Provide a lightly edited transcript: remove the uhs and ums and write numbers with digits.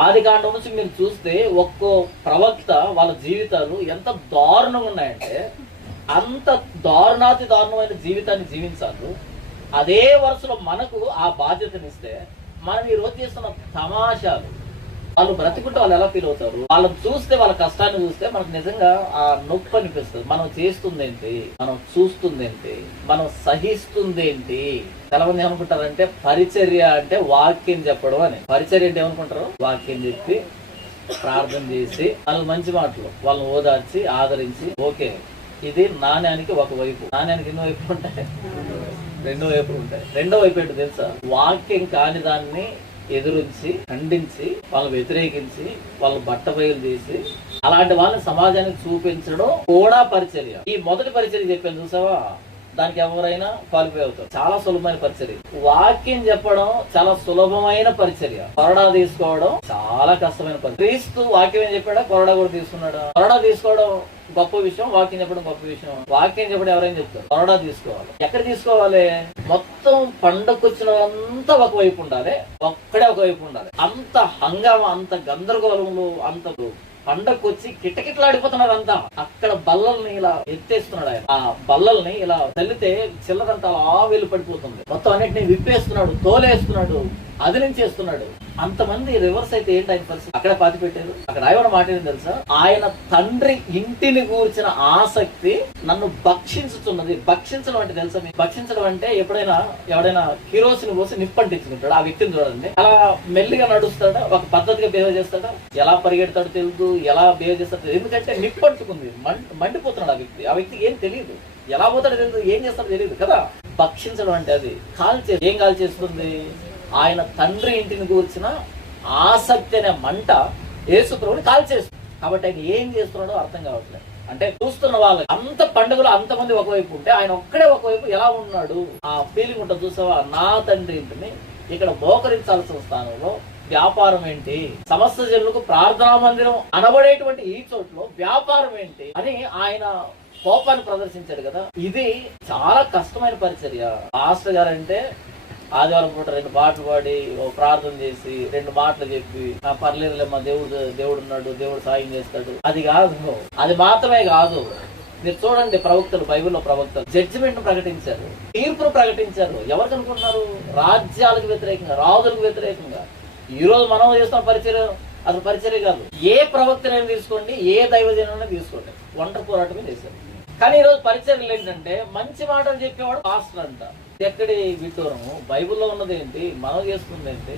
ఆది కాండం నుంచి మీరు చూస్తే ఒక్కో ప్రవక్త వాళ్ళ జీవితాలు ఎంత దారుణంగా ఉన్నాయంటే అంత దారుణాతి దారుణమైన జీవితాన్ని జీవించాలి. అదే వరుసలో మనకు ఆ బాధ్యతనిస్తే మనం ఈ రోజు చేస్తున్న తమాషాలు, వాళ్ళు బ్రతికుంటే వాళ్ళు ఎలా ఫీల్ అవుతారు, వాళ్ళని చూస్తే వాళ్ళ కష్టాన్ని చూస్తే మనకు నిజంగా ఆ నొప్పి అనిపిస్తుంది. మనం చేస్తుంది ఏంటి, మనం చూస్తుంది ఏంటి, మనం సహిస్తుంది ఏంటి. చాలా మంది ఏమనుకుంటారంటే పరిచర్య అంటే వాక్యం చెప్పడం అని. పరిచర్య అంటే ఏమనుకుంటారు, వాక్యం చెప్పి ప్రార్థన చేసి వాళ్ళకి మంచి మాటలు వాళ్ళని ఓదార్చి ఆదరించి, ఓకే ఇది నాణ్యానికి ఒకవైపు. నాణ్యానికి ఎన్నో వైపులు ఉంటాయి, రెండో వైపులు ఉంటాయి. రెండో వైపు ఏంటో తెలుసా, వాక్యం కాని దాన్ని ఎదురించి ఖండించి వాళ్ళని వ్యతిరేకించి వాళ్ళ బట్ట బయలు తీసి అలాంటి వాళ్ళని సమాజానికి చూపించడం కూడా పరిచర్య. ఈ మొదటి పరిచర్య చెప్పాను చూసావా, దానికి ఎవరైనా క్వాలిఫై అవుతారు. చాలా సులభమైన పరిచర్య. వాక్యం చెప్పడం చాలా సులభమైన పరిచర్య. కొరడా తీసుకోవడం చాలా కష్టమైన పరిచర్య. క్రీస్తు వాక్యం ఏం చెప్పాడా, కొరడా కూడా తీసుకున్నాడా. కొరడా తీసుకోవడం గొప్ప విషయం, వాక్యం చెప్పడం గొప్ప విషయం. వాక్యం చెప్పడం ఎవరైనా చెప్తారు, కొరడా తీసుకోవాలి. ఎక్కడ తీసుకోవాలి, మొత్తం పండగకు వచ్చిన అంతా ఒకవైపు ఉండాలి, ఒక్కడే ఒకవైపు ఉండాలి. అంత హంగామా, అంత గందరగోళంలో, అంత పండగకు వచ్చి కిటకిటలాడిపోతున్నారు అంతా. అక్కడ బల్లల్ని ఇలా ఎత్తేస్తున్నాడు ఆయన. ఆ బల్లల్ని ఇలా చల్లితే చిల్లరంతా అలా వెళ్ళు పడిపోతుంది. మొత్తం అన్నిటిని విప్పేస్తున్నాడు, తోలేస్తున్నాడు, అదిలించేస్తున్నాడు. అంతమంది రివర్స్ అయితే ఏంటి ఆయన పరిస్థితి. అక్కడ పాతి పెట్టారు. అక్కడ ఆయన మాట ఏం తెలుసా, ఆయన తండ్రి ఇంటిని గూర్చిన ఆసక్తి నన్ను భక్షించుతున్నది. భక్షించడం అంటే తెలుసా మీకు, భక్షించడం అంటే ఎవడైనా కిరోసిన్ పోసి నిప్పంటించుకుంటాడు. ఆ వ్యక్తిని చూడండి, అలా మెల్లిగా నడుస్తాడా, ఒక పద్ధతిగా బిహేవ్ చేస్తాడా, ఎలా పరిగెడతాడో తెలియదు, ఎలా బిహేవ్ చేస్తాడో. ఎందుకంటే నిప్పంటుకుంది, మండిపోతున్నాడు ఆ వ్యక్తి. ఆ వ్యక్తికి ఏం తెలియదు, ఎలా పోతాడో తెలియదు, ఏం చేస్తాడో తెలియదు కదా. భక్షించడం అంటే అది ఏం కాల్ చేస్తుంది, ఆయన తండ్రి ఇంటిని కూర్చిన ఆసక్తి అనే మంట యేసు ప్రభువుని కాల్చేస్తుంది. కాబట్టి ఆయన ఏం చేస్తున్నాడో అర్థం కావట్లేదు. అంటే చూస్తున్న వాళ్ళకి అంత పండుగలు అంతమంది ఒకవైపు ఉంటే ఆయన ఒక్కడే ఒకవైపు ఎలా ఉన్నాడు, ఆ ఫీలింగ్ ఉంటుంది చూసావా. నా తండ్రి ఇంటిని ఇక్కడ మోకరించాల్సిన స్థానంలో వ్యాపారం ఏంటి, సమస్త జనులకు ప్రార్థనా మందిరం అనబడేటువంటి ఈ చోట్లో వ్యాపారం ఏంటి అని ఆయన కోపాన్ని ప్రదర్శించాడు కదా. ఇది చాలా కష్టమైన పరిచర్య. పాస్టర్ గారు అంటే ఆదివారం పూట 2 పాటలు పాడి ప్రార్థన చేసి 2 మాటలు చెప్పి పర్లేదులేమ్మా, దేవుడు ఉన్నాడు, దేవుడు సాయం చేస్తాడు, అది కాదు. అది మాత్రమే కాదు. మీరు చూడండి, ప్రవక్తలు, బైబిల్లో ప్రవక్తలు జడ్జిమెంట్ ప్రకటించారు, తీర్పును ప్రకటించారు. ఎవరికి అనుకుంటున్నారు, రాజ్యాలకు వ్యతిరేకంగా, రాజులకు వ్యతిరేకంగా. ఈ రోజు మనం చేస్తున్న పరిచర్య అసలు పరిచర్య కాదు. ఏ ప్రవక్తనైనా తీసుకోండి, ఏ దైవజనైనా తీసుకోండి, ఒంటరి పోరాటమే చేశారు. కానీ ఈ రోజు పరిచర్యలు ఏంటంటే మంచి మాటలు చెప్పేవాడు పాస్టర్ అంట. ఎక్కడి విడ్డూరము, బైబిల్లో ఉన్నది ఏంటి, మనం చేస్తుంది ఏంటి.